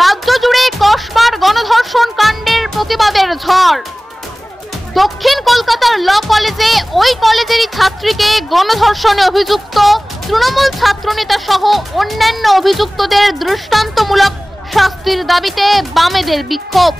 রাজ্য জুড়ে কসবার গণধর্ষণ কাণ্ডের প্রতিবাদের ঝড়। দক্ষিণ কলকাতার ল কলেজে ওই কলেজেরই ছাত্রীকে গণধর্ষণে অভিযুক্ত তৃণমূল ছাত্রনেতা সহ অন্যান্য অভিযুক্তদের দৃষ্টান্তমূলক শাস্তির দাবিতে বামেদের বিক্ষোভ।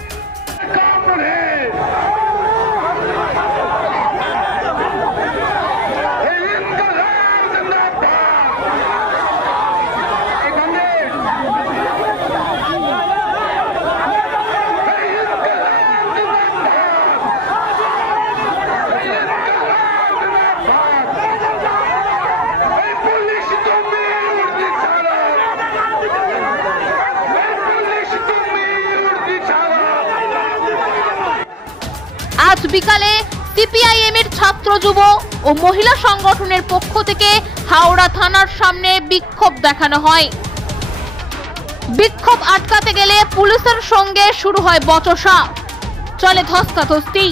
আজ বিকালে সিপিআইএম এর ছাত্র যুব ও মহিলা সংগঠনের পক্ষ থেকে হাওড়া থানার সামনে বিক্ষোভ দেখানো হয়। বিক্ষোভ আটকাতে গেলে পুলিশের সঙ্গে শুরু হয় বচসা, চলে ধস্তাধস্তি।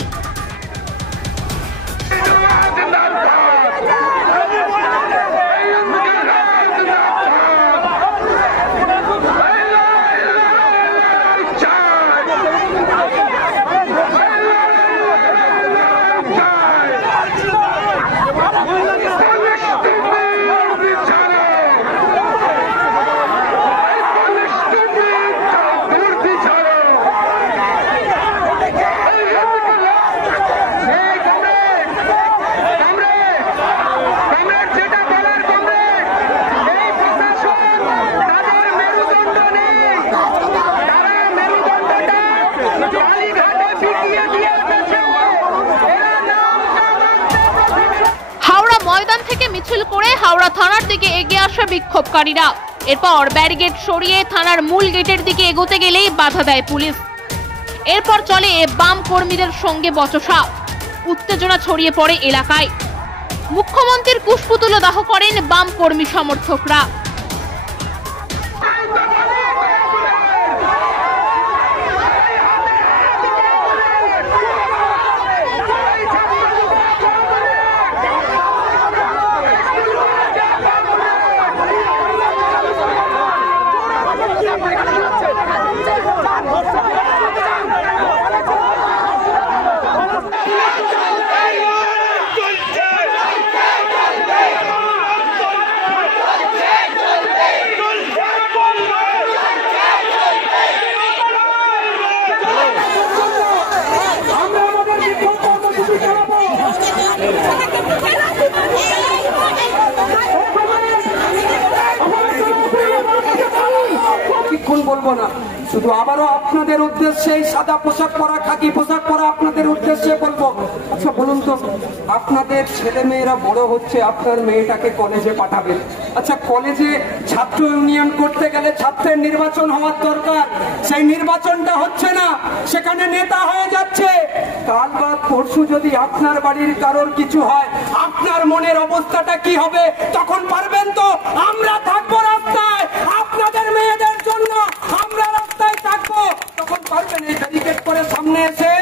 ময়দান থেকে মিছিল করে হাওড়া থানার দিকে এগিয়ে আসে বিক্ষোভকারীরা। এরপর ব্যারিকেড সরিয়ে থানার মূল গেটের দিকে এগোতে গেলেই বাধা দেয় পুলিশ। এরপর চলে বাম কর্মীদের সঙ্গে বচসা, উত্তেজনা ছড়িয়ে পড়ে এলাকায়। মুখ্যমন্ত্রীর কুশপুতল দাহ করেন বাম কর্মী সমর্থকরা। বলবো না, শুধু আবারও আপনাদের উদ্দেশ্যে সাদা পোশাক পরা, খাকি পোশাক পরা আপনাদের উদ্দেশ্যে বলবো, আচ্ছা বলুন তো, আপনাদের ছেলে মেয়েরা বড় হচ্ছে, আপনার মেয়েটাকে কলেজে পাঠাবেন। আচ্ছা কলেজে ছাত্র ইউনিয়ন করতে গেলে ছাত্রের নির্বাচন হওয়ার দরকার, সেই নির্বাচনটা হচ্ছে না, সেখানে নেতা হয়ে যাচ্ছে। কাল বা পরশু যদি আপনার বাড়ির কারোর কিছু হয়, আপনার মনের অবস্থাটা কি হবে? তখন পারবেন তো? আমরা থাকবো রাস্তায়, আপনাদের মেয়েদের জন্য আমরা রাস্তায় থাকবো, তখন পারবেন এই ব্যারিকেড করে সামনে এসে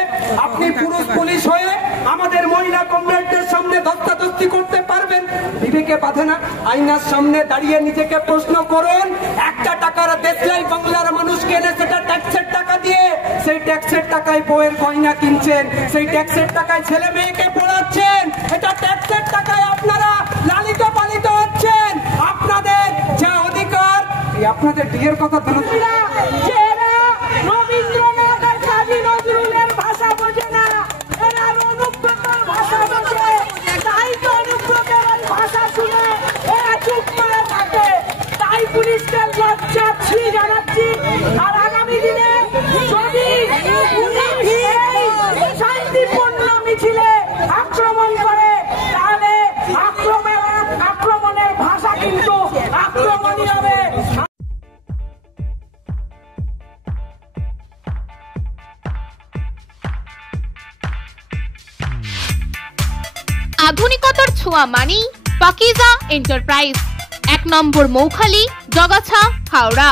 আপনি পুরুষ পুলিশ হয়ে আমাদের মহিলা কমরেডদের সামনে ধস্তাধস্তি করতে পারবেন? বিবেকে বাধে না? আয়নার সামনে দাঁড়িয়ে নিজেকে প্রশ্ন করুন, একটা টাকার দেশলাই বাংলার মানুষ কেনে, সেটা ট্যাক্সের টাকা দিয়ে, সেই ট্যাক্সের টাকায় বইয়ের গয়না কিনছেন, সেই ট্যাক্সের টাকায় ছেলে মেয়েকে পড়াচ্ছেন, এটা ট্যাক্সের টাকায় আপনারা লালিত পালিত হচ্ছেন। আপনাদের যা অধিকার, আপনাদের বিয়ের কথা তুলুন। রবীন্দ্রনাথ আর কাজী নজরুলের ভাষা বোঝে না, এরা অনুব্রতর ভাষা বোঝে, তাই তো অনুব্রতের ভাষা শুনে এরা চুপ করে থাকে। তাই পুলিশকে লজ্জাচ্ছি জানাচ্ছি। আর আগামী দিনে যদি শান্তিপূর্ণ মিছিলে আক্রমণ করে, তাহলে আক্রমণের ভাষা কিন্তু আক্রমণই হবে। আধুনিকতার ছোঁয়া মানি পাকিজা এন্টারপ্রাইজ, 1 নম্বর মৌখালি, জগাছা, হাওড়া।